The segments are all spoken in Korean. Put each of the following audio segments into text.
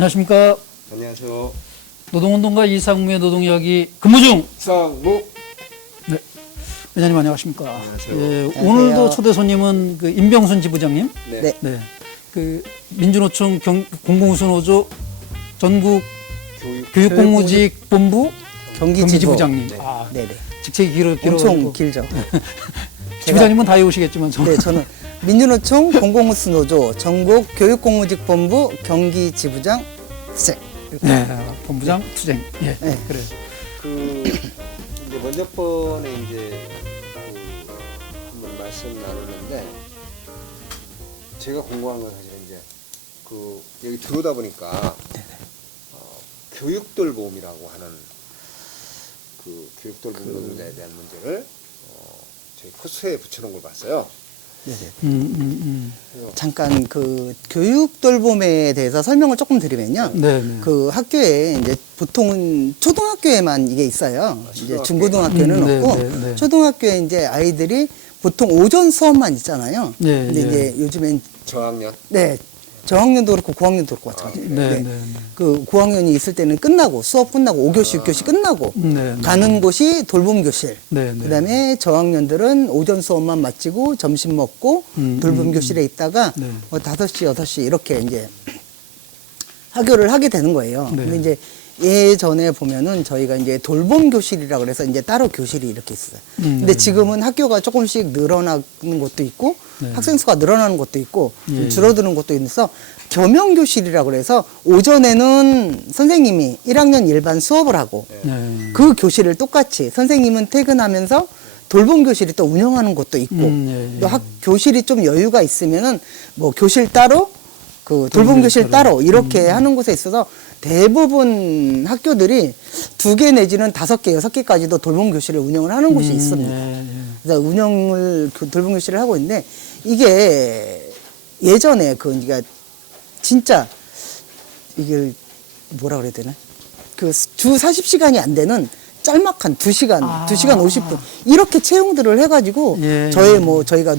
안녕하십니까. 안녕하세요. 노동운동가 이상무의 노동이야기 근무 중. 이상무. 네. 회장님 안녕하십니까. 안녕하세요. 예, 안녕하세요. 오늘도 초대 손님은 그 임병순 지부장님. 네. 네. 그 민주노총 공공우수노조 전국 교육공무직본부 경기지부장님. 네. 아, 네네. 직책이 엄청 길죠. 지부장님은 다 외우시겠지만 저는. 네, 저는 민주노총 공공우수노조 전국 교육공무직본부 경기지부장 수장. 네, 본부장 투쟁. 예, 네. 그래. 이제 먼저 번에 이제 한번 말씀 나눴는데 제가 궁금한 건 사실 이제 여기 들어오다 보니까 교육돌봄이라고 하는 교육돌봄 노동자에 대한 문제를 저희 포스에 붙여놓은 걸 봤어요. 잠깐 교육돌봄에 대해서 설명을 조금 드리면요. 네, 네. 학교에 이제 보통은 초등학교에만 이게 있어요. 이제 중고등학교는 네, 없고 네, 네. 초등학교에 이제 아이들이 보통 오전 수업만 있잖아요. 네, 근데 네. 이제 요즘엔 저학년. 네. 저학년도 그렇고 고학년도 그렇고 마찬가지예요. 네, 네. 네, 네. 고학년이 있을 때는 끝나고 수업 끝나고 5교시, 6교시 끝나고 네, 네. 가는 곳이 돌봄 교실. 네, 네. 그다음에 저학년들은 오전 수업만 마치고 점심 먹고 돌봄 교실에 있다가 네. 5시, 6시 이렇게 이제 학교를 하게 되는 거예요. 네. 근데 이제 예전에 보면은 저희가 이제 돌봄 교실이라 그래서 이제 따로 교실이 이렇게 있어요. 근데 지금은 학교가 조금씩 늘어나는 것도 있고 네. 학생 수가 늘어나는 것도 있고 예. 줄어드는 것도 있어서 겸용 교실이라고 그래서 오전에는 선생님이 1학년 일반 수업을 하고 네. 그 교실을 똑같이 선생님은 퇴근하면서 돌봄 교실이 또 운영하는 것도 있고 예, 예. 또 교실이 좀 여유가 있으면은 뭐 교실 따로 돌봄 교실 따로 이렇게 하는 곳에 있어서 대부분 학교들이 2개 내지는 5개, 6개까지도 돌봄 교실을 운영을 하는 곳이 있습니다. 예, 예. 그래서 돌봄 교실을 하고 있는데 이게 예전에 그러니까 진짜 이게 뭐라 그래야 되나? 주 40시간이 안 되는 짤막한 2시간, 2시간 50분 이렇게 채용들을 해가지고 예, 저희가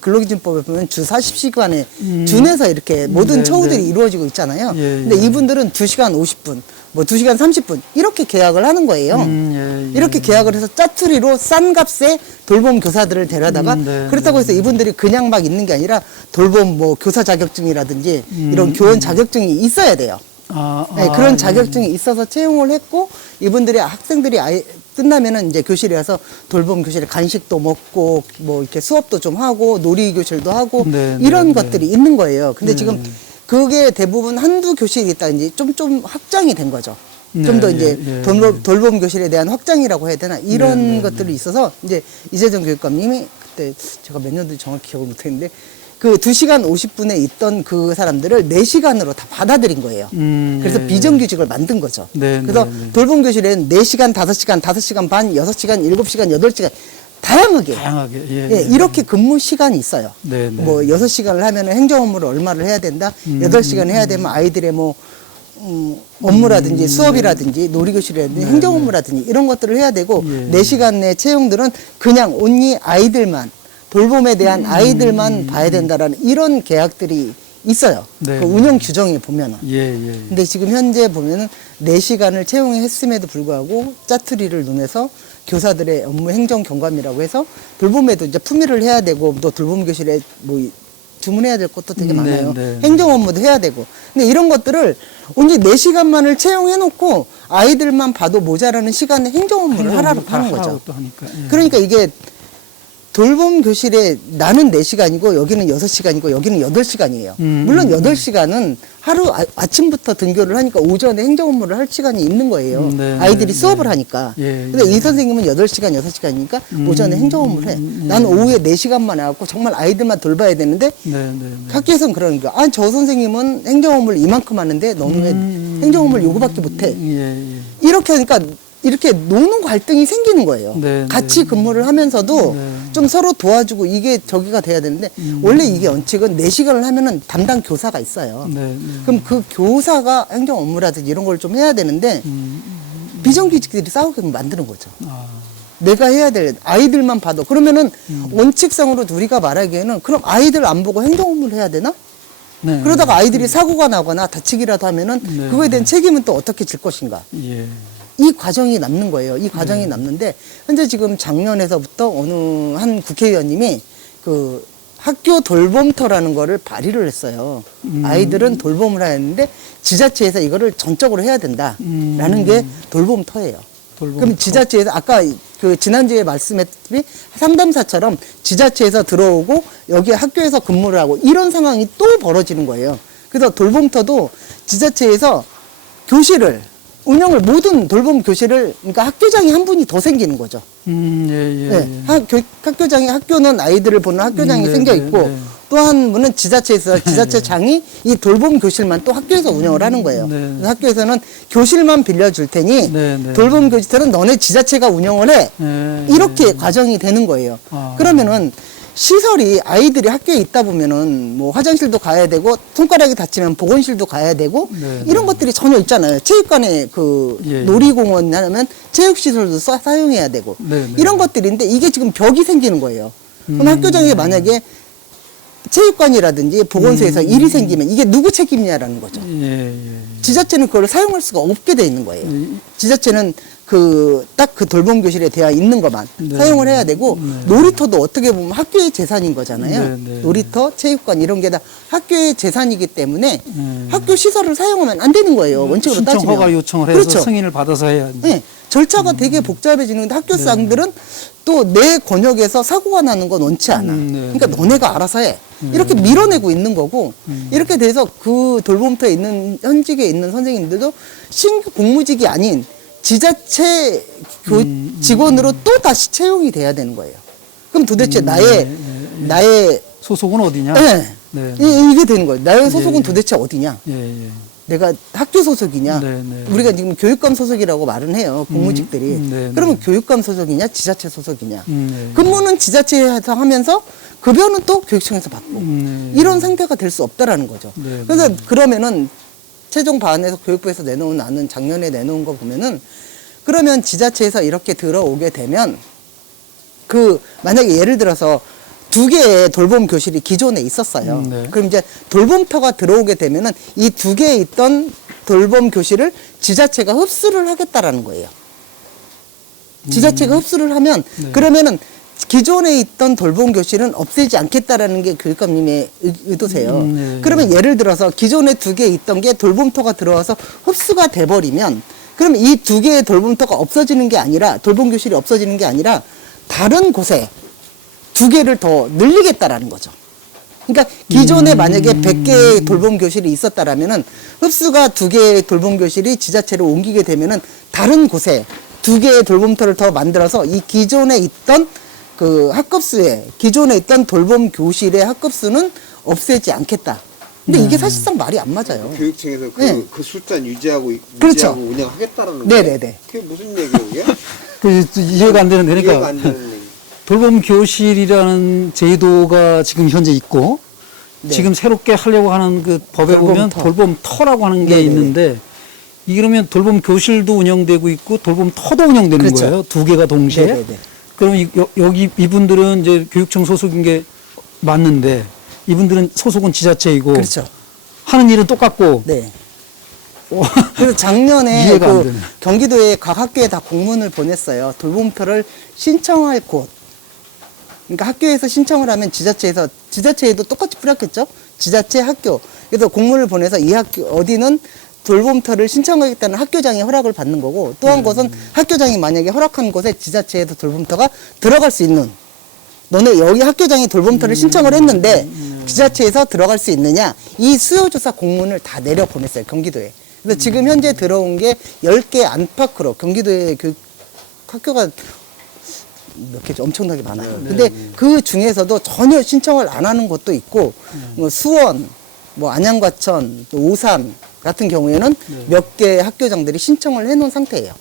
근로기준법에 보면 주 40시간에 준해서 이렇게 모든 네, 처우들이 네. 이루어지고 있잖아요. 예, 근데 예. 이분들은 2시간 50분, 2시간 30분 이렇게 계약을 하는 거예요. 예, 예. 이렇게 계약을 해서 짜투리로 싼 값에 돌봄 교사들을 데려다가 네, 그렇다고 해서 이분들이 그냥 막 있는 게 아니라 돌봄 교사 자격증이라든지 이런 교원 자격증이 있어야 돼요. 네, 그런 자격증이 있어서 채용을 했고 이분들이 학생들이 끝나면은 이제 교실에 와서 돌봄 교실에 간식도 먹고 이렇게 수업도 좀 하고 놀이 교실도 하고 네, 이런 네, 것들이 있는 거예요. 근데 네. 지금 그게 대부분 한두 교실이 있다 이제 좀 확장이 된 거죠. 좀 더 네, 이제 예, 예. 돌봄 교실에 대한 확장이라고 해야 되나 이런 네, 네, 것들이 있어서 이제 이재정 교육감님이 그때 제가 몇 년도 정확히 기억을 못했는데 2시간 50분에 있던 그 사람들을 4시간으로 다 받아들인 거예요. 그래서 예, 비정규직을 만든 거죠. 네, 그래서 네, 네. 돌봄 교실에는 4시간, 5시간, 5시간 반, 6시간, 7시간, 8시간 다양하게 다양하게 이렇게 근무 시간이 있어요. 네, 네. 6시간을 하면 행정 업무를 얼마를 해야 된다. 8시간 해야 되면 아이들의 업무라든지 수업이라든지 놀이교실이라든지 행정 업무라든지 이런 것들을 해야 되고 예. 4시간 내 채용들은 그냥 온리 아이들만 돌봄에 대한 아이들만 봐야 된다라는 이런 계약들이 있어요. 네. 그 운영 규정에 보면은. 예. 근데 지금 현재 보면은 4시간을 채용했음에도 불구하고 짜투리를 눈에서 교사들의 업무 행정 경감이라고 해서 돌봄에도 이제 품위를 해야 되고 또 돌봄 교실에 주문해야 될 것도 되게 많아요. 네. 행정 업무도 해야 되고. 근데 이런 것들을 온리 4시간만을 채용해 놓고 아이들만 봐도 모자라는 시간에 행정 업무를 하라고 하는 거죠. 또 하니까. 예. 그러니까 이게 돌봄 교실에 나는 4시간이고 여기는 6시간이고 여기는 8시간이에요. 물론 8시간은 하루 아침부터 등교를 하니까 오전에 행정 업무를 할 시간이 있는 거예요. 네, 아이들이 네, 수업을 네. 하니까. 예, 근데 예. 이 선생님은 8시간, 6시간이니까 오전에 행정 업무를 해. 나는 오후에 4시간만 해갖고 정말 아이들만 돌봐야 되는데 네. 학교에서는 그러는 거야. 저 선생님은 행정 업무를 이만큼 하는데 너는 왜 행정 업무를 요거밖에 못해? 예. 이렇게 하니까 이렇게 노는 갈등이 생기는 거예요. 네, 같이 근무를 하면서도 네. 좀 서로 도와주고 이게 저기가 돼야 되는데 원래 이게 원칙은 4시간을 하면은 담당 교사가 있어요. 네. 그럼 그 교사가 행정 업무라든지 이런 걸 좀 해야 되는데 비정규직들이 싸우게 만드는 거죠. 내가 해야 될 아이들만 봐도 그러면은 원칙상으로 우리가 말하기에는 그럼 아이들 안 보고 행정 업무를 해야 되나? 네. 그러다가 아이들이 사고가 나거나 다치기라도 하면은 네. 그거에 대한 책임은 또 어떻게 질 것인가. 예. 이 과정이 남는 거예요. 이 과정이 남는데 현재 지금 작년에서부터 어느 한 국회의원님이 그 학교 돌봄터라는 거를 발의를 했어요. 아이들은 돌봄을 해야 하는데 지자체에서 이거를 전적으로 해야 된다라는 게 돌봄터예요. 그럼 지자체에서 아까 그 지난주에 말씀했듯이 상담사처럼 지자체에서 들어오고 여기 학교에서 근무를 하고 이런 상황이 또 벌어지는 거예요. 그래서 돌봄터도 지자체에서 교실을 운영을 모든 돌봄 교실을 그러니까 학교장이 한 분이 더 생기는 거죠. 예, 예. 네. 학교장이 학교는 아이들을 보는 학교장이 네, 생겨 네, 있고 네. 또 한 분은 지자체에서 지자체장이 이 돌봄 교실만 또 학교에서 운영을 하는 거예요. 네. 그래서 학교에서는 교실만 빌려줄 테니 네, 네. 돌봄 교실은 너네 지자체가 운영을 해. 예, 이렇게 과정이 되는 거예요. 아. 그러면은 시설이 아이들이 학교에 있다 보면은 뭐 화장실도 가야 되고 손가락이 다치면 보건실도 가야 되고 네, 이런 것들이 전혀 있잖아요. 체육관에 그 예, 예. 놀이공원 하면 체육시설도 사용해야 되고 네, 네. 이런 것들인데 이게 지금 벽이 생기는 거예요. 그럼 학교장에 만약에 체육관이라든지 보건소에서 일이 생기면 이게 누구 책임이냐라는 거죠. 예, 예. 지자체는 그걸 사용할 수가 없게 돼 있는 거예요. 지자체는 딱 그 돌봄 교실에 되어 있는 것만 네. 사용을 해야 되고 네. 놀이터도 어떻게 보면 학교의 재산인 거잖아요. 네, 네. 놀이터, 체육관 이런 게 다 학교의 재산이기 때문에 네. 학교 시설을 사용하면 안 되는 거예요. 원칙으로 신청 따지면. 허가 요청을 해서 그렇죠. 승인을 받아서 해야. 네. 절차가 되게 복잡해지는데 학교장들은 또 내 권역에서 사고가 나는 건 원치 않아. 네, 그러니까 네. 너네가 알아서 해. 이렇게 밀어내고 있는 거고 이렇게 돼서 그 돌봄터에 있는 현직에 있는 선생님들도 신규 공무직이 아닌 지자체 직원으로 또 다시 채용이 돼야 되는 거예요. 그럼 도대체 나의 소속은 어디냐? 네. 네. 이게 되는 거예요. 나의 소속은 예. 도대체 어디냐? 예, 예. 내가 학교 소속이냐? 네, 네. 우리가 지금 교육감 소속이라고 말은 해요. 공무직들이. 네, 그러면 네. 교육감 소속이냐? 지자체 소속이냐? 네. 근무는 지자체에서 하면서 급여는 또 교육청에서 받고 네. 이런 상태가 될 수 없다라는 거죠. 네, 그래서 네. 그러면은 최종 방안에서 교육부에서 내놓은 안은 작년에 내놓은 거 보면은 그러면 지자체에서 이렇게 들어오게 되면 만약에 예를 들어서 2개의 돌봄 교실이 기존에 있었어요. 네. 그럼 이제 돌봄터가 들어오게 되면은 이 2개에 있던 돌봄 교실을 지자체가 흡수를 하겠다라는 거예요. 지자체가 흡수를 하면 네. 그러면은 기존에 있던 돌봄 교실은 없애지 않겠다라는 게 교육감님의 의도세요. 네. 그러면 예를 들어서 기존에 2개 있던 게 돌봄터가 들어와서 흡수가 돼버리면 그러면 이 2개의 돌봄터가 없어지는 게 아니라 돌봄 교실이 없어지는 게 아니라 다른 곳에 2개를 더 늘리겠다라는 거죠. 그러니까 기존에 만약에 100개의 돌봄 교실이 있었다라면은 흡수가 2개의 돌봄 교실이 지자체로 옮기게 되면은 다른 곳에 2개의 돌봄터를 더 만들어서 이 기존에 있던 그 학급수에 기존에 있던 돌봄 교실의 학급수는 없애지 않겠다. 근데 이게 사실상 말이 안 맞아요. 교육청에서 네. 그 숫자는 유지하고 그렇죠. 운영하겠다는 네네네. 거예요. 그게 무슨 얘기예요, 그 이해가 안 되는데 이게? 이해가 그러니까 안 되는 얘기. 돌봄 교실이라는 제도가 지금 현재 있고 네. 지금 새롭게 하려고 하는 그 법에 보면 돌봄터. 돌봄터라고 하는 게 네네네. 있는데 이 그러면 돌봄 교실도 운영되고 있고 돌봄터도 운영되는 그렇죠. 거예요. 2개가 동시에. 네네네. 그럼 여기 이분들은 이제 교육청 소속인 게 맞는데 이분들은 소속은 지자체이고 그렇죠. 하는 일은 똑같고 네. 그래서 작년에 이해가 안 되네. 경기도에 각 학교에 다 공문을 보냈어요. 돌봄터를 신청할 곳. 그러니까 학교에서 신청을 하면 지자체에도 똑같이 뿌렸겠죠? 지자체 학교. 그래서 공문을 보내서 이 학교, 어디는 돌봄터를 신청하겠다는 학교장의 허락을 받는 거고 또 한 곳은 학교장이 만약에 허락한 곳에 지자체에도 돌봄터가 들어갈 수 있는 너네 여기 학교장이 돌봄터를 신청을 했는데 지자체에서 들어갈 수 있느냐 이 수요조사 공문을 다 내려보냈어요 경기도에. 그래서 지금 현재 들어온 게 10개 안팎으로 경기도에 학교가 몇 개죠? 엄청나게 많아요. 근데 그 중에서도 전혀 신청을 안 하는 곳도 있고 뭐 수원, 뭐 안양과천, 또 오산 같은 경우에는 몇 개의 학교장들이 신청을 해놓은 상태예요.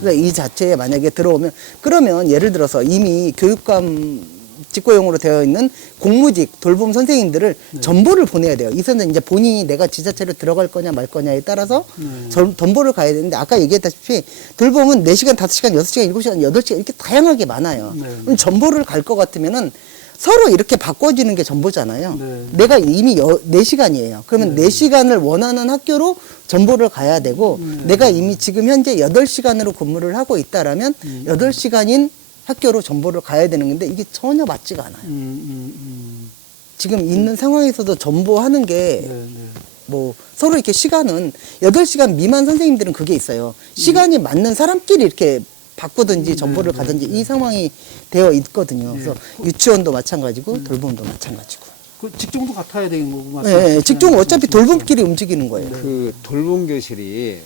그래서 이 자체에 만약에 들어오면 그러면 예를 들어서 이미 교육감 직고용으로 되어 있는 공무직 돌봄 선생님들을 전보를 보내야 돼요. 이 선생님 이제 본인이 내가 지자체로 들어갈 거냐 말 거냐에 따라서 전보를 가야 되는데 아까 얘기했다시피 돌봄은 4시간, 5시간, 6시간, 7시간, 8시간 이렇게 다양하게 많아요. 그럼 전보를 갈 것 같으면은 서로 이렇게 바꿔주는 게 전보잖아요. 네. 내가 이미 4시간이에요. 그러면 4시간을 원하는 학교로 전보를 가야 되고 내가 이미 지금 현재 8시간으로 근무를 하고 있다라면 8시간인 학교로 전보를 가야 되는 건데 이게 전혀 맞지가 않아요. 지금 있는 상황에서도 전보하는 게 네, 네. 뭐 서로 이렇게 시간은 8시간 미만 선생님들은 그게 있어요. 시간이 맞는 사람끼리 이렇게 바꾸든지 전보를 가든지 이 상황이 되어 있거든요. 그래서 유치원도 마찬가지고 돌봄도 마찬가지고. 그 직종도 같아야 되는 거고. 네, 직종 어차피 돌봄끼리 움직이는 거예요. 그 돌봄 교실이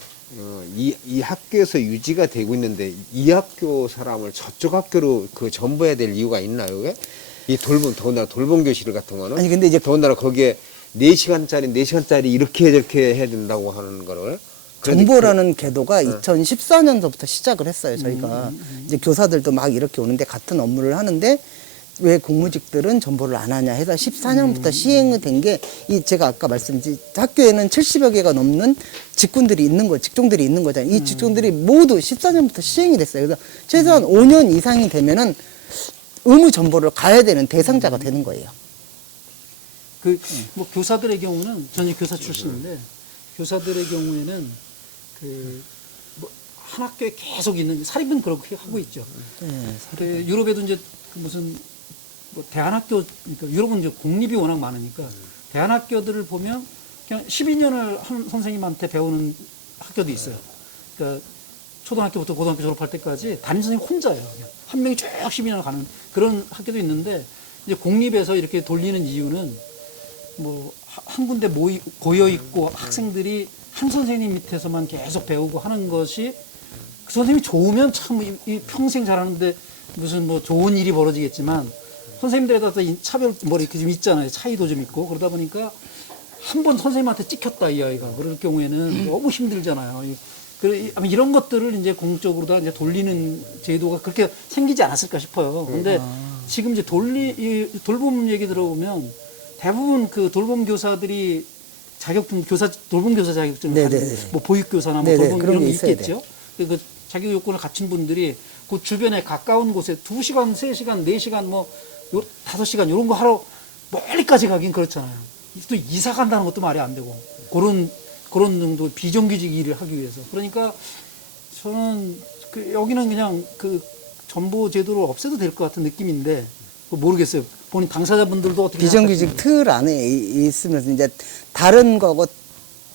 이 학교에서 유지가 되고 있는데 이 학교 사람을 저쪽 학교로 그 전보해야 될 이유가 있나요? 그게? 이 더군다나 돌봄 교실 같은 거는 아니, 근데 이제 더군다나 거기에 4시간짜리 이렇게 저렇게 해야 된다고 하는 거를 전보라는 궤도가 2014년도부터 시작을 했어요. 저희가 이제 교사들도 막 이렇게 오는데 같은 업무를 하는데 왜 공무직들은 전보를 안 하냐 해서 14년부터 시행이 된 게 이 제가 아까 말씀드린 학교에는 70여 개가 넘는 직군들이 있는 거, 직종들이 있는 거잖아요. 이 직종들이 모두 14년부터 시행이 됐어요. 그래서 최소한 5년 이상이 되면은 의무 전보를 가야 되는 대상자가 되는 거예요. 그 뭐 교사들의 경우는 저는 교사 출신인데 교사들의 경우에는 그 뭐 한 학교에 계속 있는 사립은 그렇게 하고 있죠. 그 유럽에도 이제 그 무슨 뭐 대안학교 그러니까 유럽은 이제 공립이 워낙 많으니까 대안학교들을 보면 그냥 12년을 한 선생님한테 배우는 학교도 있어요. 그러니까 초등학교부터 고등학교 졸업할 때까지 담임 선생님 혼자예요. 그냥. 한 명이 쭉 12년을 가는 그런 학교도 있는데 이제 공립에서 이렇게 돌리는 이유는 뭐 한 군데 고여 있고 학생들이 한 선생님 밑에서만 계속 배우고 하는 것이 그 선생님이 좋으면 참 이 평생 잘하는데 무슨 뭐 좋은 일이 벌어지겠지만 선생님들에 따라서 차별 뭐 이렇게 좀 있잖아요. 차이도 좀 있고 그러다 보니까 한 번 선생님한테 찍혔다 이 아이가 그럴 경우에는 너무 힘들잖아요. 아마 이런 것들을 이제 공적으로 이제 돌리는 제도가 그렇게 생기지 않았을까 싶어요. 근데 지금 이제 돌봄 얘기 들어보면 대부분 그 돌봄 교사들이 돌봄 교사 자격증을 가진 뭐 보육교사나 뭐 네네, 돌봄 그런 이런 게 게 있어야 있겠죠. 그 자격 요건을 갖춘 분들이 그 주변에 가까운 곳에 2시간, 3시간, 4시간 뭐 5시간 이런 거 하러 멀리까지 가긴 그렇잖아요. 또 이사 간다는 것도 말이 안 되고 그런 정도 비정규직 일을 하기 위해서. 그러니까 저는 여기는 그냥 그 전보 제도를 없애도 될 것 같은 느낌인데 모르겠어요. 본인 당사자분들도 어떻게 비정규직 틀 안에 있으면서 이제 다른 거하고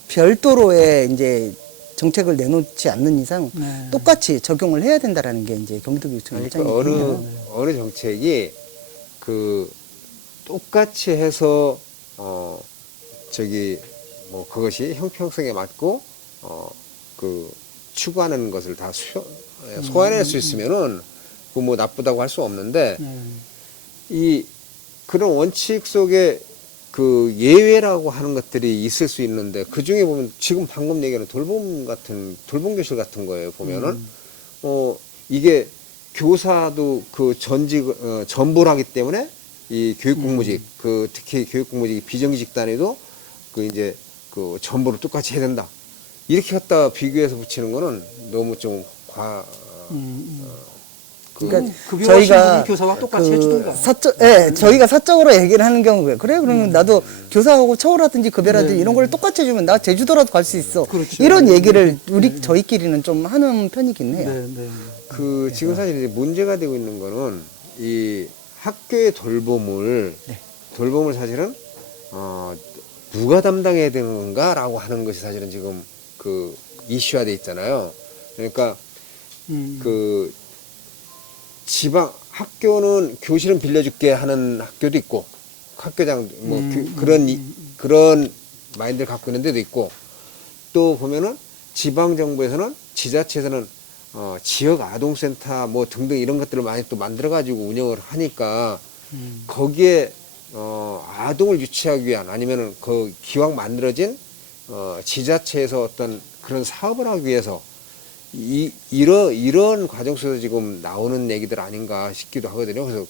별도로의 이제 정책을 내놓지 않는 이상 네. 똑같이 적용을 해야 된다라는 게 이제 경기도교육청 그러니까 입장이거든요. 어느 정책이 그 똑같이 해서 뭐 그것이 형평성에 맞고 그 추구하는 것을 다 소화해낼 수 있으면은 그 뭐 나쁘다고 할 수 없는데 이 그런 원칙 속에 그 예외라고 하는 것들이 있을 수 있는데 그 중에 보면 지금 방금 얘기하는 돌봄 교실 같은 거예요 보면은 이게 교사도 그 전보를 하기 때문에 이 교육공무직 그 특히 교육공무직 비정규직 단위도 그 이제 그 전보를 똑같이 해야 된다 이렇게 갖다 비교해서 붙이는 거는 너무 좀 그러니까 저희가 교사와 똑같이 해주던가. 저희가 사적으로 얘기를 하는 경우에 그래 그러면 나도 교사하고 처우라든지 급여라든지 이런 걸 똑같이 해주면 나 제주도라도 갈 수 있어. 그렇죠. 이런 얘기를 저희끼리는 좀 하는 편이긴 해요. 그 지금 사실 이제 문제가 되고 있는 거는 이 학교의 돌봄을 사실은 누가 담당해야 되는 건가라고 하는 것이 사실은 지금 그 이슈화돼 있잖아요. 그러니까 그 지방 학교는 교실은 빌려줄게 하는 학교도 있고 학교장 뭐 그런 마인드를 갖고 있는 데도 있고 또 보면은 지방 정부에서는 지자체에서는 지역 아동센터 뭐 등등 이런 것들을 많이 또 만들어 가지고 운영을 하니까 거기에 아동을 유치하기 위한 아니면은 그 기왕 만들어진 지자체에서 어떤 그런 사업을 하기 위해서 이런 과정 속에서 지금 나오는 얘기들 아닌가 싶기도 하거든요. 그래서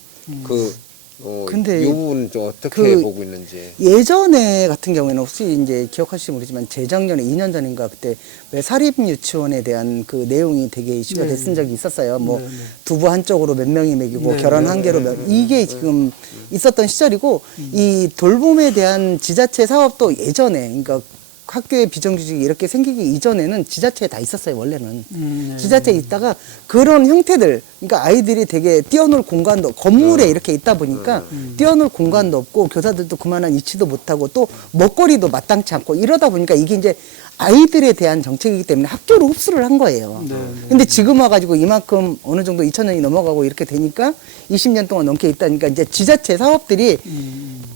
근데 이 부분 좀 어떻게 그 보고 있는지. 예전에 같은 경우에는 혹시 이제 기억하실지 모르지만 재작년에 2년 전인가 그때 왜 사립 유치원에 대한 그 내용이 되게 이슈가 네. 됐은 적이 있었어요. 뭐 네, 네. 두부 한쪽으로 몇 명이 먹이고 네, 결혼 네, 한 개로 이게 지금 있었던 시절이고 이 돌봄에 대한 지자체 사업도 예전에 그러니까 학교의 비정규직이 이렇게 생기기 이전에는 지자체에 다 있었어요, 원래는. 네. 지자체에 있다가 그런 형태들, 그러니까 아이들이 되게 뛰어놀 공간도, 건물에 이렇게 있다 보니까 뛰어놀 공간도 없고 교사들도 그만한 이치도 못하고 또 먹거리도 마땅치 않고 이러다 보니까 이게 이제 아이들에 대한 정책이기 때문에 학교로 흡수를 한 거예요. 네, 네. 근데 지금 와가지고 이만큼 어느 정도 2000년이 넘어가고 이렇게 되니까 20년 동안 넘게 있다니까 이제 지자체 사업들이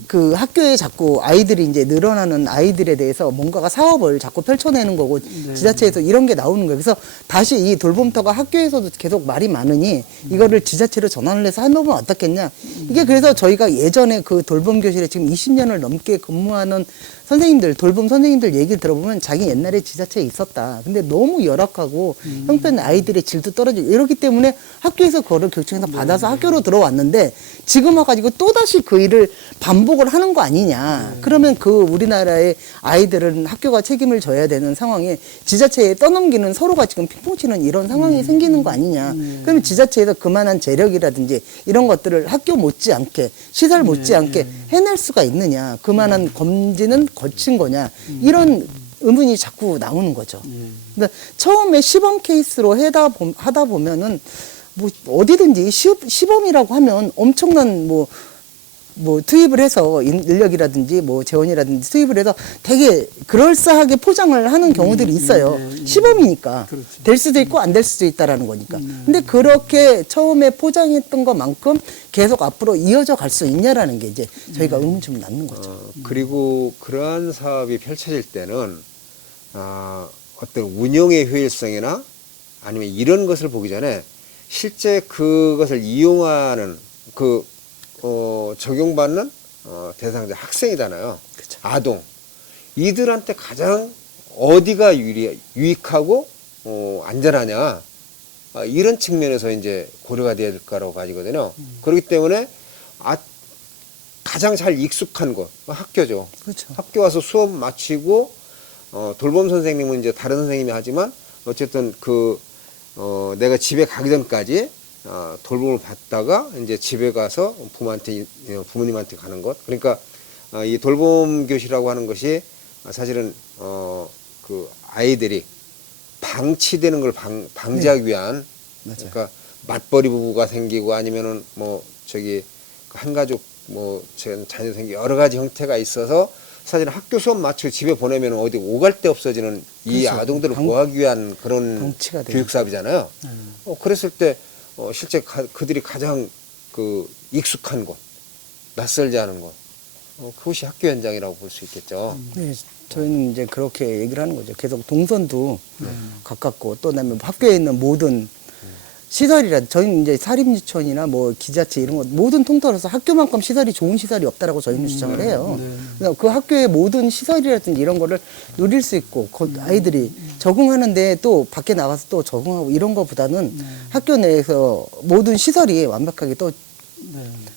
그 학교에 자꾸 아이들이 이제 늘어나는 아이들에 대해서 뭔가가 사업을 자꾸 펼쳐내는 거고 지자체에서 이런 게 나오는 거예요. 그래서 다시 이 돌봄터가 학교에서도 계속 말이 많으니 이거를 지자체로 전환을 해서 해놓으면 어떻겠냐. 이게 그래서 저희가 예전에 그 돌봄교실에 지금 20년을 넘게 근무하는 선생님들, 돌봄 선생님들 얘기 들어보면 자기 옛날에 지자체에 있었다. 근데 너무 열악하고 형편 아이들의 질도 떨어지고 이러기 때문에 학교에서 그거를 교육청에서 받아서 학교로 들어왔는데 지금 와가지고 또다시 그 일을 반복을 하는 거 아니냐. 그러면 그 우리나라의 아이들은 학교가 책임을 져야 되는 상황에 지자체에 떠넘기는 서로가 지금 핑퐁 치는 이런 상황이 생기는 거 아니냐. 그러면 지자체에서 그만한 재력이라든지 이런 것들을 학교 못지않게 시설 못지않게 해낼 수가 있느냐. 그만한 검진은 거친 거냐. 이런 의문이 자꾸 나오는 거죠. 그러니까 처음에 시범 케이스로 하다 보면은 뭐 어디든지 시범이라고 하면 엄청난 뭐 투입을 해서 인력이라든지 뭐 재원이라든지 투입을 해서 되게 그럴싸하게 포장을 하는 경우들이 있어요. 시범이니까. 그렇죠. 될 수도 있고 안 될 수도 있다라는 거니까. 근데 그렇게 처음에 포장했던 것만큼 계속 앞으로 이어져 갈 수 있냐라는 게 이제 저희가 의문점이 남는 거죠. 그리고 그러한 사업이 펼쳐질 때는 어떤 운영의 효율성이나 아니면 이런 것을 보기 전에 실제 그것을 이용하는 적용받는 대상자 학생이잖아요. 그쵸. 아동. 이들한테 가장 어디가 유익하고 안전하냐. 이런 측면에서 이제 고려가 돼야 될 거라고 봐지거든요. 그렇기 때문에 가장 잘 익숙한 곳, 학교죠. 그렇죠. 학교 와서 수업 마치고 돌봄 선생님은 이제 다른 선생님이 하지만 어쨌든 내가 집에 가기 전까지 돌봄을 받다가 이제 집에 가서 부모님한테 가는 것. 그러니까 이 돌봄 교실이라고 하는 것이 사실은 그 아이들이 방치되는 걸 방지하기 위한 맞아요. 그러니까 맞벌이 부부가 생기고 아니면은 한 가족 자녀 생기고 여러 가지 형태가 있어서 사실 학교 수업 마치고 집에 보내면 어디 오갈 데 없어지는 이 그렇죠. 아동들을 구하기 위한 그런 방치가 돼요. 교육 사업이잖아요. 그랬을 때 실제 그들이 가장 익숙한 곳, 낯설지 않은 곳, 그것이 학교 현장이라고 볼 수 있겠죠. 네, 저희는 이제 그렇게 얘기를 하는 거죠. 계속 동선도 가깝고 또 그다음에 학교에 있는 모든 시설이라 저희는 이제 사립유치원이나 뭐 기자체 이런 거 모든 통틀어서 학교만큼 시설이 좋은 시설이 없다라고 저희는 주장을 해요. 그래서 그 학교의 모든 시설이라든지 이런 거를 누릴 수 있고 아이들이 적응하는데 또 밖에 나가서 또 적응하고 이런 거보다는 학교 내에서 모든 시설이 완벽하게 또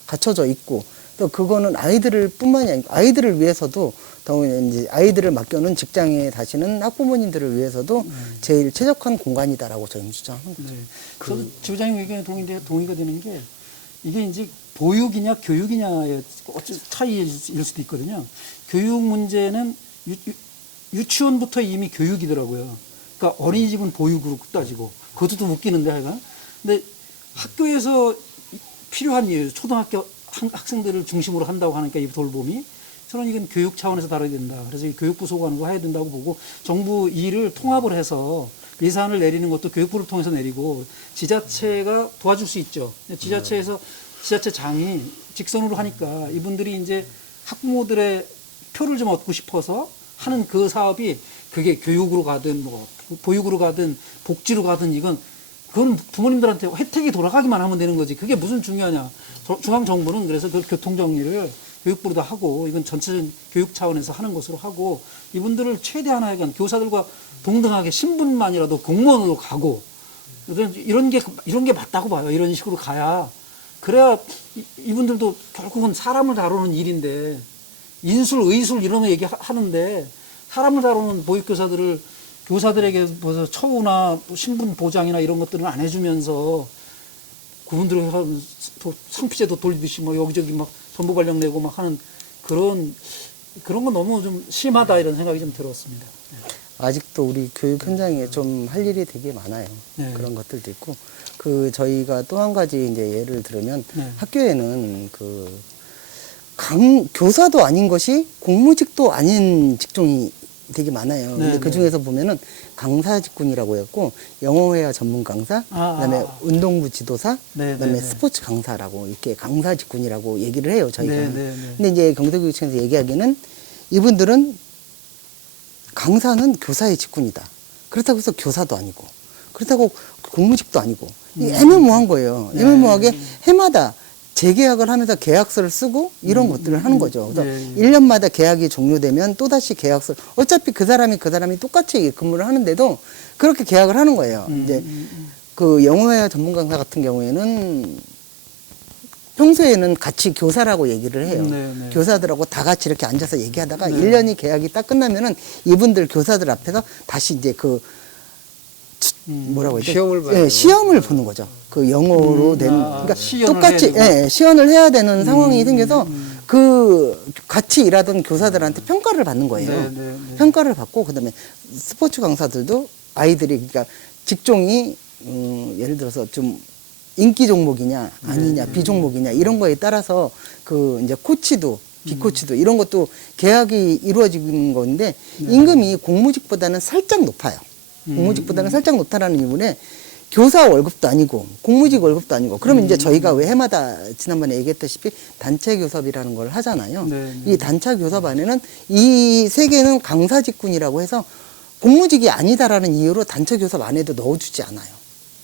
갖춰져 있고 또 그거는 아이들을 뿐만이 아니고 아이들을 위해서도 더군다나 이제 아이들을 맡겨놓은 직장에 다시는 학부모님들을 위해서도 제일 최적한 공간이다라고 저희는 주장하는 거죠. 저도 지부장님 의견에 동의가 되는 게 이게 이제 보육이냐 교육이냐의 차이일 수도 있거든요. 교육 문제는 유치원부터 이미 교육이더라고요. 그러니까 어린이집은 보육으로 따지고 그것도 좀 웃기는데 하여간. 근데 학교에서 필요한 일, 초등학교 학생들을 중심으로 한다고 하니까 이 돌봄이 저는 이건 교육 차원에서 다뤄야 된다. 그래서 교육부 소관으로 해야 된다고 보고 정부 일을 통합을 해서 예산을 내리는 것도 교육부를 통해서 내리고 지자체가 도와줄 수 있죠. 지자체에서 지자체장이 직선으로 하니까 이분들이 이제 학부모들의 표를 좀 얻고 싶어서 하는 그 사업이 그게 교육으로 가든 뭐 보육으로 가든 복지로 가든 그건 부모님들한테 혜택이 돌아가기만 하면 되는 거지. 그게 무슨 중요하냐. 중앙정부는 그래서 그 교통정리를 교육부로 다 하고 이건 전체 교육 차원에서 하는 것으로 하고 이분들을 최대한 하여간 교사들과 동등하게 신분만이라도 공무원으로 가고 이런 게 맞다고 봐요. 이런 식으로 가야 그래야 이분들도 결국은 사람을 다루는 일인데 인술, 의술 이런 거 얘기하는데 사람을 다루는 보육교사들을 교사들에게 뭐 처우나 신분 보장이나 이런 것들은 안 해주면서 그분들을 상피제도 돌리듯이 뭐 여기저기 막 선부 발령 내고 막 하는 그런 건 너무 좀 심하다 이런 생각이 좀 들었습니다. 아직도 우리 교육 현장에 좀 할 일이 되게 많아요. 네. 그런 것들도 있고 저희가 또 한 가지 이제 예를 들면 네. 학교에는 교사도 아닌 것이 공무직도 아닌 직종이 되게 많아요. 네, 근데 네. 그 중에서 보면은 강사직군이라고 했고 영어회화 전문 강사, 그다음에 운동부 지도사, 네, 그다음에 네, 네. 스포츠 강사라고 이렇게 강사직군이라고 얘기를 해요. 저희가. 네, 네, 네. 근데 이제 경제교육청에서 얘기하기는 이분들은 강사는 교사의 직군이다. 그렇다고 해서 교사도 아니고 그렇다고 공무직도 아니고 애매모호한 거예요. 네. 애매모호하게 해마다 재계약을 하면서 계약서를 쓰고 이런 것들을 하는 거죠. 그래서 네. 1년마다 계약이 종료되면 또다시 계약서를 어차피 그 사람이 똑같이 근무를 하는데도 그렇게 계약을 하는 거예요. 이제 그 영어회화 전문 강사 같은 경우에는 평소에는 같이 교사라고 얘기를 해요. 네, 네. 교사들하고 다 같이 이렇게 앉아서 얘기하다가 네. 1년이 계약이 딱 끝나면은 이분들 교사들 앞에서 다시 이제 뭐라고 했죠? 시험을 봐요. 예, 시험을 보는 거죠. 그 영어로 된 그러니까 시연을 똑같이 해야 되고. 예, 시연을 해야 되는 상황이 생겨서 같이 일하던 교사들한테 평가를 받는 거예요. 네, 네, 네. 평가를 받고 그다음에 스포츠 강사들도 아이들이 그러니까 직종이 예를 들어서 좀 인기 종목이냐 아니냐 비종목이냐 이런 거에 따라서 이제 코치도 비코치도 이런 것도 계약이 이루어지는 건데 임금이 공무직보다는 살짝 높아요. 공무직보다는 살짝 높다라는 이유에 교사 월급도 아니고 공무직 월급도 아니고 그러면 이제 저희가 왜 해마다 지난번에 얘기했다시피 단체 교섭이라는 걸 하잖아요. 네, 네. 이 단체 교섭 안에는 이 세 개는 강사 직군이라고 해서 공무직이 아니다라는 이유로 단체 교섭 안에도 넣어주지 않아요.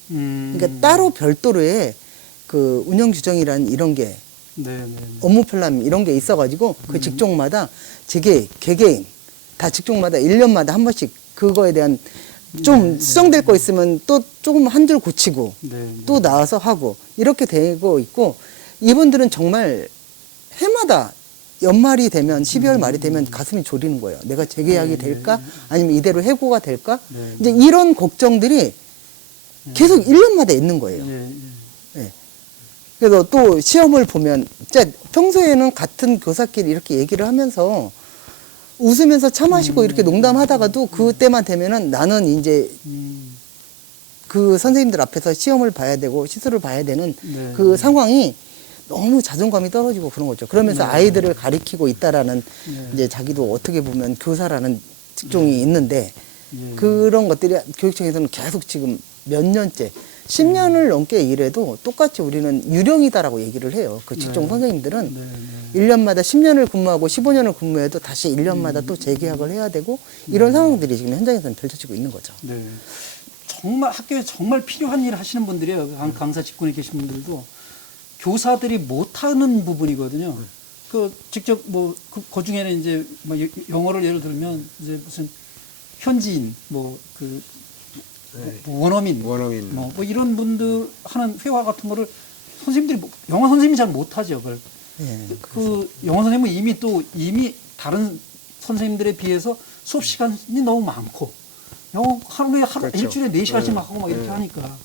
그러니까 따로 별도로의 그 운영 규정이라는 이런 게 네, 네. 업무 편람 이런 게 있어가지고 그 직종마다 개개인 다 직종마다 1년마다 한 번씩 그거에 대한 좀 수정될 거 있으면 또 조금 한 줄 고치고 네. 또 나와서 하고 이렇게 되고 있고 이분들은 정말 해마다 연말이 되면 12월 말이 되면 가슴이 졸이는 거예요. 내가 재계약이 될까? 아니면 이대로 해고가 될까? 네. 이제 이런 걱정들이 계속 1년마다 있는 거예요. 예, 예. 예. 그래서 또 시험을 보면 진짜 평소에는 같은 교사끼리 이렇게 얘기를 하면서 웃으면서 차 마시고 이렇게 농담하다가도 그때만 되면은 나는 이제 그 선생님들 앞에서 시험을 봐야 되고 시술을 봐야 되는 네. 그 상황이 너무 자존감이 떨어지고 그런 거죠. 그러면서 아이들을 가리키고 있다라는 이제 자기도 어떻게 보면 교사라는 직종이 있는데 그런 것들이 교육청에서는 계속 지금 몇 년째 10년을 넘게 일해도 똑같이 우리는 유령이다라고 얘기를 해요. 그 직종 선생님들은 1년마다 10년을 근무하고 15년을 근무해도 다시 1년마다 또 재계약을 해야 되고 이런 상황들이 지금 현장에서는 펼쳐지고 있는 거죠. 네. 정말 학교에 정말 필요한 일을 하시는 분들이에요. 강사 직군에 계신 분들도 교사들이 못하는 부분이거든요. 그 직접 그 중에는 이제 뭐 영어를 예를 들면 이제 무슨 현지인 원어민 뭐 이런 분들 하는 회화 같은 거를 선생님들이 영어 선생님이 잘 못하죠. 그걸. 예, 그 영어 선생님은 이미 다른 선생님들에 비해서 수업 시간이 너무 많고 영어 하루에 그렇죠. 일주일에 4시간씩 막 하고 막 이렇게 하니까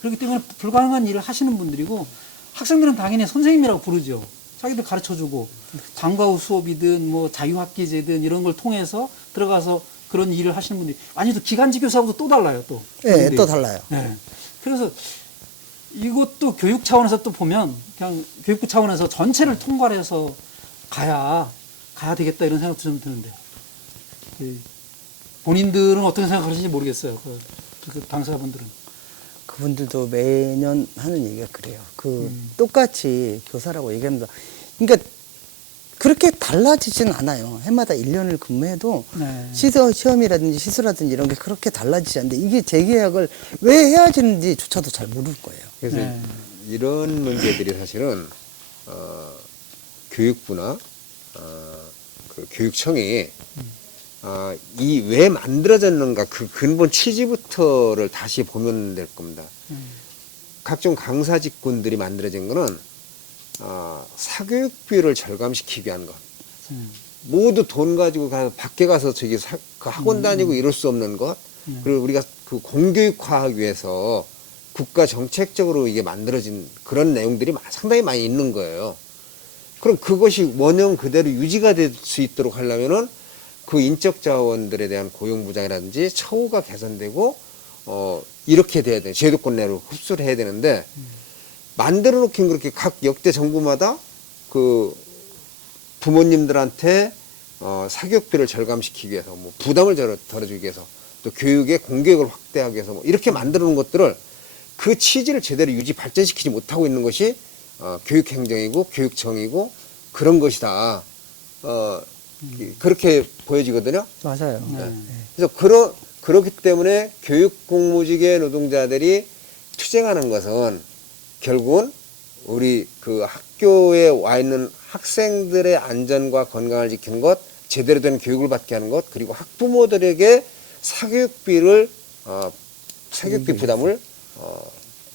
그렇기 때문에 불가능한 일을 하시는 분들이고 학생들은 당연히 선생님이라고 부르죠. 자기들 가르쳐주고 방과 후 수업이든 뭐 자유학기제든 이런 걸 통해서 들어가서 그런 일을 하시는 분들이 아니 또 기간제 교사하고도 또 달라요 또. 예, 또 달라요. 네. 그래서 이것도 교육 차원에서 또 보면 그냥 교육부 차원에서 전체를 통괄해서 가야 되겠다 이런 생각도 좀 드는데 본인들은 어떻게 생각하시는지 모르겠어요. 그 당사자분들은. 그분들도 매년 하는 얘기가 그래요. 똑같이 교사라고 얘기합니다. 그러니까 그렇게 달라지진 않아요. 해마다 1년을 근무해도 네. 시험이라든지 시수라든지 이런 게 그렇게 달라지지 않는데 이게 재계약을 왜 해야 하는지조차도 잘 모를 거예요. 그래서 네. 이런 문제들이 사실은 교육부나 그 교육청이 이 왜 만들어졌는가 그 근본 취지부터를 다시 보면 될 겁니다. 각종 강사 직군들이 만들어진 거는 사교육비를 절감시키기 위한 것. 모두 돈 가지고 가서 밖에 가서 저기 그 학원 다니고 이럴 수 없는 것. 그리고 우리가 그 공교육화하기 위해서 국가 정책적으로 이게 만들어진 그런 내용들이 상당히 많이 있는 거예요. 그럼 그것이 원형 그대로 유지가 될 수 있도록 하려면은 그 인적 자원들에 대한 고용 보장이라든지 처우가 개선되고 이렇게 돼야 돼. 제도권 내로 흡수를 해야 되는데 만들어 놓긴 그렇게 각 역대 정부마다 그 부모님들한테 사교육비를 절감시키기 위해서 뭐 부담을 덜어주기 위해서 또 교육의 공교육을 확대하기 위해서 뭐 이렇게 만들어 놓은 것들을 그 취지를 제대로 유지 발전시키지 못하고 있는 것이 교육행정이고 교육청이고 그런 것이다. 그렇게 보여지거든요. 맞아요. 네. 그래서 그렇기 때문에 교육 공무직의 노동자들이 투쟁하는 것은 결국은 우리 그 학교에 와 있는 학생들의 안전과 건강을 지키는 것, 제대로 된 교육을 받게 하는 것, 그리고 학부모들에게 사교육비 부담을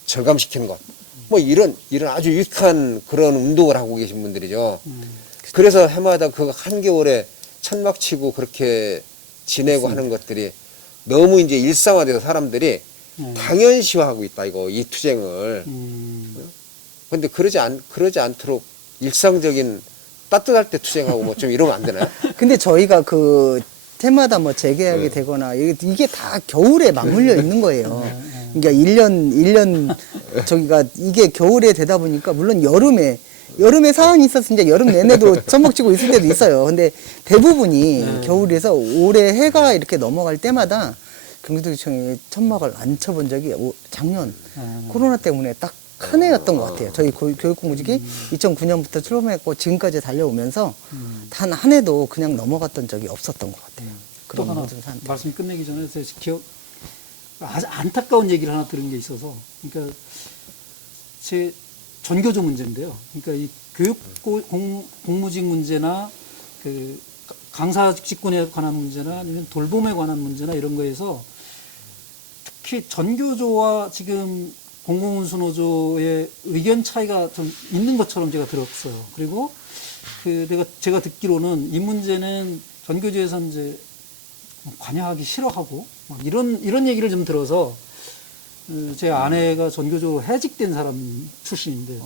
절감시키는 것. 뭐 이런 아주 유익한 그런 운동을 하고 계신 분들이죠. 그래서 해마다 그 한겨울에 천막 치고 그렇게 지내고 하는 것들이 너무 이제 일상화돼서 사람들이 당연시화하고 있다, 이 투쟁을. 근데 그러지 않도록 일상적인 따뜻할 때 투쟁하고 뭐 좀 이러면 안 되나요? 근데 저희가 그 해마다 뭐 재계약이 되거나 이게 다 겨울에 맞물려 있는 거예요. 그러니까 1년 저기가 이게 겨울에 되다 보니까 물론 여름에 사안이 있었으니까 이제 여름 내내도 천막치고 있을 때도 있어요. 근데 대부분이 겨울에서 올해 해가 이렇게 넘어갈 때마다 경기도지청이 천막을 안 쳐본 적이 작년 코로나 때문에 딱 한 해였던 것 같아요. 저희 교육공무직이 2009년부터 출범했고 지금까지 달려오면서 단 한 해도 그냥 넘어갔던 적이 없었던 것 같아요. 또 하나 말씀 끝내기 전에 아주 안타까운 얘기를 하나 들은 게 있어서, 그러니까 제 전교조 문제인데요. 그러니까 이 교육 공무직 문제나 그 강사 직군에 관한 문제나 아니면 돌봄에 관한 문제나 이런 거에서 특히 전교조와 지금 공공운수노조의 의견 차이가 좀 있는 것처럼 제가 들었어요. 그리고 제가 듣기로는 이 문제는 전교조에서 이제 관여하기 싫어하고 이런 얘기를 좀 들어서, 제 아내가 전교조 해직된 사람 출신인데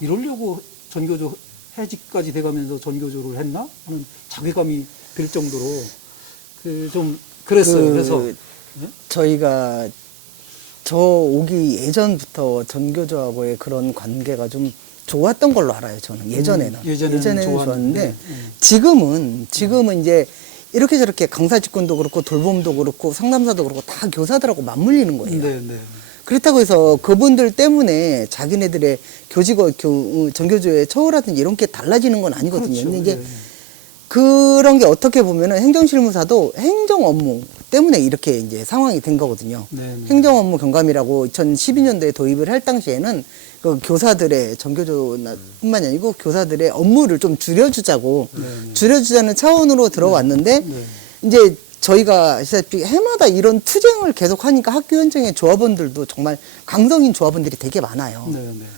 이러려고 전교조 해직까지 돼가면서 전교조를 했나 하는 자괴감이 들 정도로 좀 그랬어요. 그래서 저희가 저 오기 예전부터 전교조하고의 그런 관계가 좀 좋았던 걸로 알아요. 저는 예전에는 좋았는데 지금은 이제 이렇게 저렇게 강사 직군도 그렇고 돌봄도 그렇고 상담사도 그렇고 다 교사들하고 맞물리는 거예요. 그렇다고 해서 그분들 때문에 자기네들의 전교조의 처우라든지 이런 게 달라지는 건 아니거든요. 그렇죠. 근데 이제 그런 게 어떻게 보면은 행정실무사도 행정 업무 때문에 이렇게 이제 상황이 된 거거든요. 행정 업무 경감이라고 2012년도에 도입을 할 당시에는 그 교사들의 전교조뿐만이 아니고 교사들의 업무를 좀 줄여주자는 차원으로 들어왔는데 이제 저희가 아시다시피 해마다 이런 투쟁을 계속 하니까 학교 현장의 조합원들도 정말 강성인 조합원들이 되게 많아요.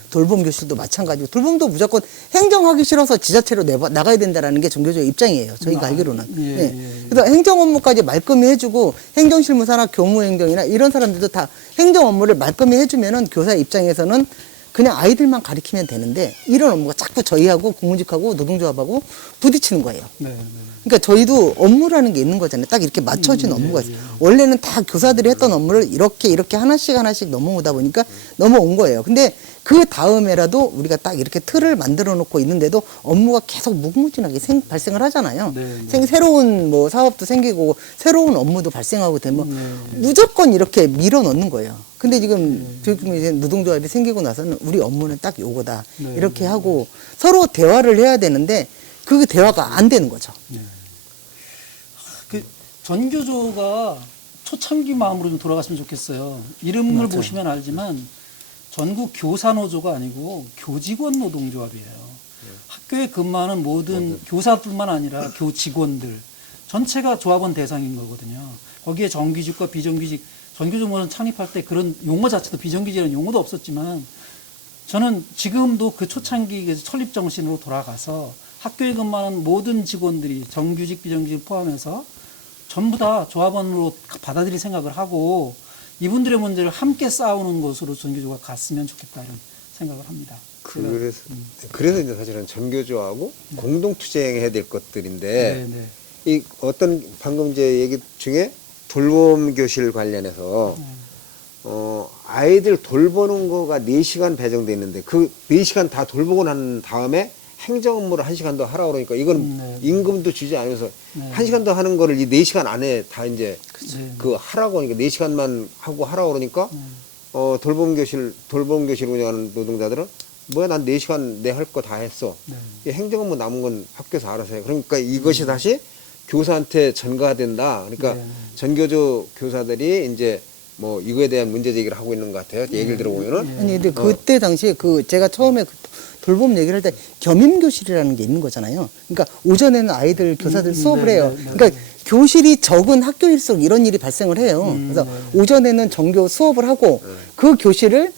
돌봄 교실도 마찬가지고, 돌봄도 무조건 행정하기 싫어서 지자체로 나가야 된다라는 게 전교조의 입장이에요. 저희가 알기로는. 그래서 행정 업무까지 말끔히 해주고 행정실무사나 교무행정이나 이런 사람들도 다 행정 업무를 말끔히 해주면은 교사 입장에서는 그냥 아이들만 가르치면 되는데 이런 업무가 자꾸 저희하고 공무직하고 노동조합하고 부딪히는 거예요. 그러니까 저희도 업무라는 게 있는 거잖아요. 딱 이렇게 맞춰진 업무가 있어요. 원래는 다 교사들이 했던 업무를 이렇게 하나씩 넘어오다 보니까 넘어온 거예요. 근데 그 다음에라도 우리가 딱 이렇게 틀을 만들어 놓고 있는데도 업무가 계속 무궁무진하게 발생을 하잖아요. 새로운 뭐 사업도 생기고 새로운 업무도 발생하고 되면 무조건 이렇게 밀어 넣는 거예요. 근데 지금 노동조합이 생기고 나서는 우리 업무는 딱 요거다. 이렇게 하고 서로 대화를 해야 되는데 그 대화가 안 되는 거죠. 그 전교조가 초창기 마음으로 좀 돌아갔으면 좋겠어요. 이름을 보시면 알지만 전국 교사노조가 아니고 교직원 노동조합이에요. 학교에 근무하는 모든 교사뿐만 아니라 교직원들 전체가 조합원 대상인 거거든요. 거기에 정규직과 비정규직 전교조무원 창립할 때 그런 용어 자체도 비정규직이라는 용어도 없었지만 저는 지금도 그 초창기 설립 정신으로 돌아가서 학교에 근무하는 모든 직원들이 정규직, 비정규직 포함해서 전부 다 조합원으로 받아들일 생각을 하고 이분들의 문제를 함께 싸우는 것으로 전교조가 갔으면 좋겠다 이런 생각을 합니다. 그래서 이제 사실은 전교조하고 공동 투쟁해야 될 것들인데 네, 네. 이 어떤 방금 이제 얘기 중에 돌봄 교실 관련해서 아이들 돌보는 거가 4시간 배정돼 있는데 그 4시간 다 돌보고 난 다음에 행정 업무를 1시간 더 하라고 그러니까 이건 네. 임금도 주지 않으면서 네. 1시간 더 하는 거를 이 4시간 안에 다 이제 네. 그 하라고 하니까 4시간만 하고 하라고 그러니까 돌봄 교실 운영하는 노동자들은 뭐야 난 4시간 내 할 거 다 했어. 네. 이 행정 업무 남은 건 학교에서 알아서 해. 그러니까 이것이 다시 교사한테 전가가 된다. 그러니까 네. 전교조 교사들이 이제 뭐 이거에 대한 문제 제기를 하고 있는 것 같아요. 얘기를 들어보면은. 아니 근데 그때 당시에 제가 처음에 돌봄 얘기를 할 때 겸임교실이라는 게 있는 거잖아요. 그러니까 오전에는 아이들 교사들 수업을 해요. 네, 네, 그러니까 네. 교실이 적은 학교일수록 이런 일이 발생을 해요. 그래서 오전에는 전교 수업을 하고 그 교실을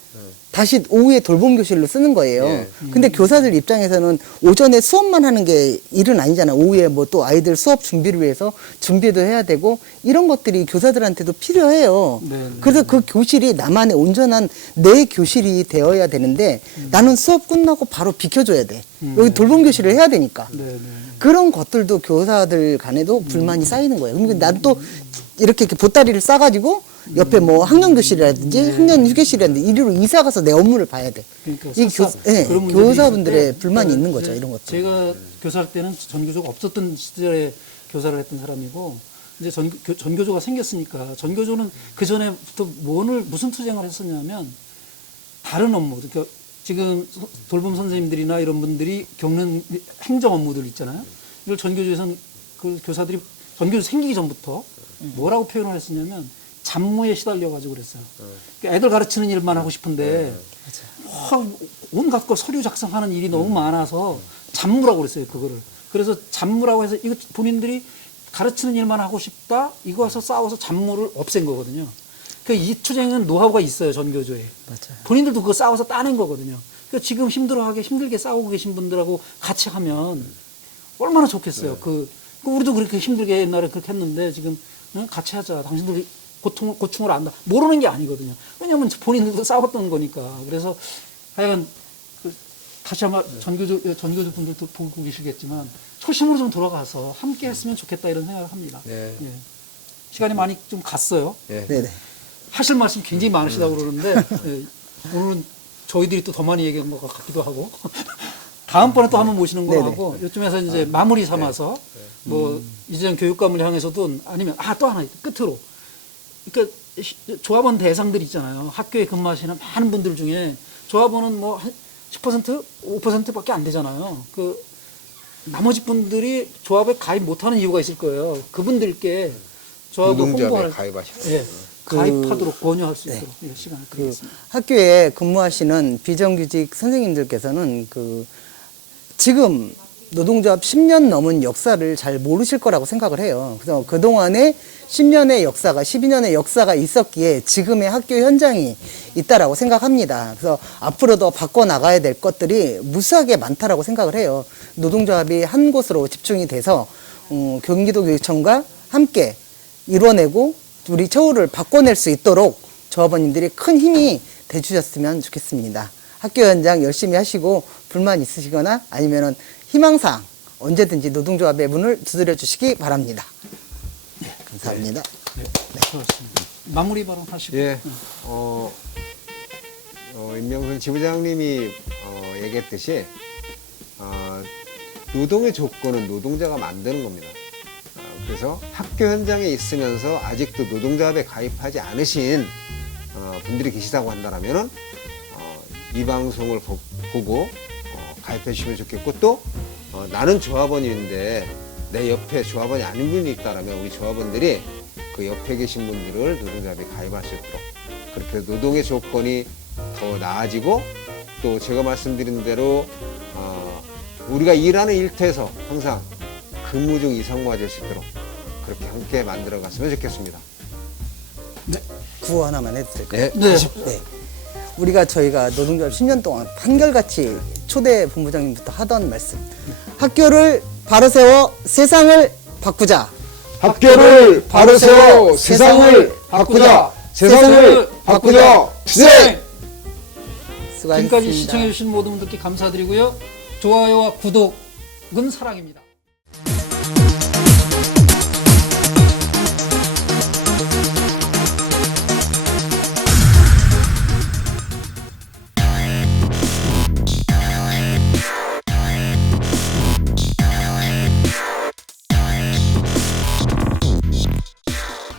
다시 오후에 돌봄 교실로 쓰는 거예요. 예. 근데 교사들 입장에서는 오전에 수업만 하는 게 일은 아니잖아요. 오후에 뭐 또 아이들 수업 준비를 위해서 준비도 해야 되고 이런 것들이 교사들한테도 필요해요. 네, 그래서 그 교실이 나만의 온전한 내 교실이 되어야 되는데 나는 수업 끝나고 바로 비켜줘야 돼. 여기 돌봄 교실을 해야 되니까. 네, 네. 그런 것들도 교사들 간에도 불만이 쌓이는 거예요. 그러니까 나도 또 이렇게 보따리를 싸가지고 옆에 뭐 학년교실이라든지 학년 휴게실이라든지 이리로 이사 가서 내 업무를 봐야 돼. 그러니까 이 그런 문제들이 교사분들의 있을 때 불만이 있는 네, 거죠. 이런 것들. 제가 교사할 때는 전교조가 없었던 시절에 교사를 했던 사람이고 이제 전교조가 생겼으니까 전교조는 그 전에부터 무슨 투쟁을 했었냐면 다른 업무, 그러니까 지금 돌봄 선생님들이나 이런 분들이 겪는 행정 업무들 있잖아요. 이걸 전교조에서는 그 교사들이 전교조 생기기 전부터 뭐라고 표현을 했었냐면 잡무에 시달려가지고 그랬어요. 그러니까 애들 가르치는 일만 하고 싶은데 온갖 거 서류 작성하는 일이 너무 많아서 잡무라고 그랬어요. 그거를. 그래서 잡무라고 해서 이거 본인들이 가르치는 일만 하고 싶다 이거에서 싸워서 잡무를 없앤 거거든요. 이 투쟁은 노하우가 있어요. 전교조에. 맞아요. 본인들도 그거 싸워서 따낸 거거든요. 그러니까 지금 힘들게 싸우고 계신 분들하고 같이 하면 얼마나 좋겠어요. 우리도 그렇게 힘들게 옛날에 그렇게 했는데 지금 같이 하자. 당신들이 고충을 안다. 모르는 게 아니거든요. 왜냐하면 본인들도 싸웠던 거니까. 그래서 하여간 다시 한번 전교조 분들도 보고 계시겠지만 초심으로 좀 돌아가서 함께 했으면 좋겠다 이런 생각을 합니다. 네. 예. 시간이 많이 좀 갔어요. 예. 네네. 하실 말씀이 굉장히 많으시다고 그러는데 예, 오늘은 저희들이 또 더 많이 얘기한 것 같기도 하고 다음번에 또 한번 모시는 걸로 네네. 하고 요쯤에서 이제 마무리 삼아서 뭐 이재정 교육감을 향해서도 아니면 또 하나 끝으로 그러니까 조합원 대상들 있잖아요. 학교에 근무하시는 많은 분들 중에 조합원은 뭐 한 10%, 5%밖에 안 되잖아요. 나머지 분들이 조합에 가입 못하는 이유가 있을 거예요. 그분들께 조합을 노동조합에 홍보할 가입하시고. 예, 가입하도록 권유할 수 있도록 이 시간을 드리겠습니다. 학교에 근무하시는 비정규직 선생님들께서는 지금 노동조합 10년 넘은 역사를 잘 모르실 거라고 생각을 해요. 그래서 그동안에 10년의 역사가, 12년의 역사가 있었기에 지금의 학교 현장이 있다라고 생각합니다. 그래서 앞으로도 바꿔나가야 될 것들이 무수하게 많다라고 생각을 해요. 노동조합이 한 곳으로 집중이 돼서 경기도교육청과 함께 이뤄내고 우리 처우를 바꿔낼 수 있도록 조합원님들이 큰 힘이 돼주셨으면 좋겠습니다. 학교 현장 열심히 하시고 불만 있으시거나 아니면은 희망사항 언제든지 노동조합의 문을 두드려 주시기 바랍니다. 네, 감사합니다. 네, 그렇습니다. 마무리 발언 하시고. 예. 임명선 지부장님이 얘기했듯이 노동의 조건은 노동자가 만드는 겁니다. 그래서 학교 현장에 있으면서 아직도 노동조합에 가입하지 않으신 분들이 계시다고 한다면은 이 방송을 보고 가입해 주시면 좋겠고 또 나는 조합원인데 내 옆에 조합원이 아닌 분이 있다라면 우리 조합원들이 그 옆에 계신 분들을 노동조합에 가입할 수 있도록 그렇게 해서 노동의 조건이 더 나아지고 또 제가 말씀드린 대로 우리가 일하는 일터에서 항상 근무 중 이상무가 될 수 있도록 그렇게 함께 만들어 갔으면 좋겠습니다. 구호 하나만 해도 될까요? 네. 네. 네. 저희가 노동조합 10년 동안 한결같이 초대 본부장님부터 하던 말씀. 학교를 바로 세워 세상을 바꾸자. 학교를 바로 세워 세상을 바꾸자. 세상을 바꾸자. 투쟁! 수고하셨습니다. 지금까지 시청해주신 모든 분들께 감사드리고요. 좋아요와 구독은 사랑입니다.